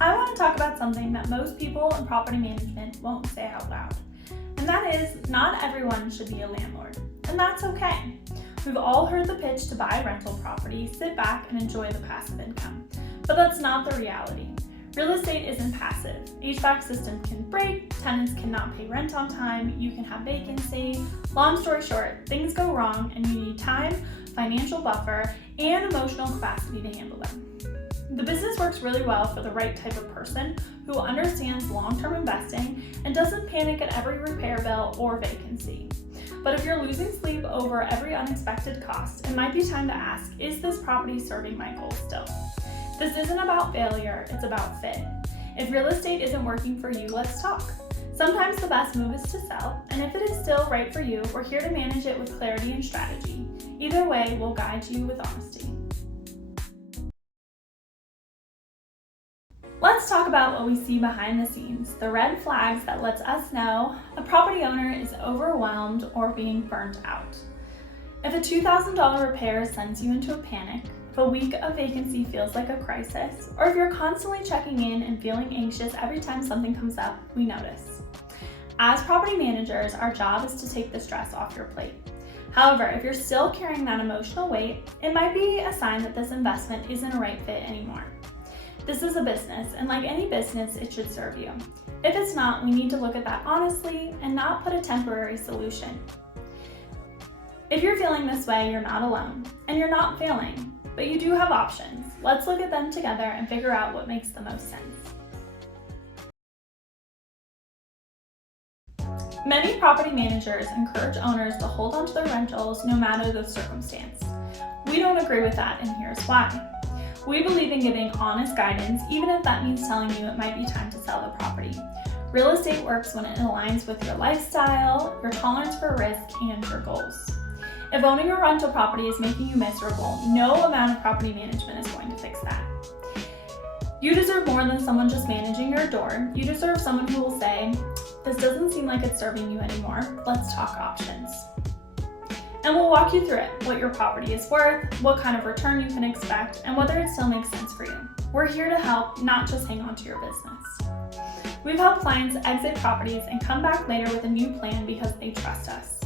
I want to talk about something that most people in property management won't say out loud. And that is, not everyone should be a landlord. And that's okay. We've all heard the pitch to buy rental property, sit back, and enjoy the passive income. But that's not the reality. Real estate isn't passive. HVAC systems can break, tenants cannot pay rent on time, you can have vacancy. Long story short, things go wrong and you need time, financial buffer, and emotional capacity to handle them. The business works really well for the right type of person who understands long-term investing and doesn't panic at every repair bill or vacancy. But if you're losing sleep over every unexpected cost, it might be time to ask, is this property serving my goals still? This isn't about failure, it's about fit. If real estate isn't working for you, let's talk. Sometimes the best move is to sell, and if it is still right for you, we're here to manage it with clarity and strategy. Either way, we'll guide you with honesty. Let's talk about what we see behind the scenes, the red flags that lets us know a property owner is overwhelmed or being burnt out. If a $2,000 repair sends you into a panic, if a week of vacancy feels like a crisis, or if you're constantly checking in and feeling anxious every time something comes up, we notice. As property managers, our job is to take the stress off your plate. However, if you're still carrying that emotional weight, it might be a sign that this investment isn't a right fit anymore. This is a business, and like any business, it should serve you. If it's not, we need to look at that honestly and not put a temporary solution. If you're feeling this way, you're not alone, and you're not failing, but you do have options. Let's look at them together and figure out what makes the most sense. Many property managers encourage owners to hold onto their rentals no matter the circumstance. We don't agree with that, and here's why. We believe in giving honest guidance, even if that means telling you it might be time to sell the property. Real estate works when it aligns with your lifestyle, your tolerance for risk, and your goals. If owning a rental property is making you miserable, no amount of property management is going to fix that. You deserve more than someone just managing your door. You deserve someone who will say, "This doesn't seem like it's serving you anymore. Let's talk options." And we'll walk you through it, what your property is worth, what kind of return you can expect, and whether it still makes sense for you. We're here to help, not just hang on to your business. We've helped clients exit properties and come back later with a new plan because they trust us.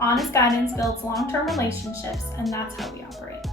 Honest guidance builds long-term relationships, and that's how we operate.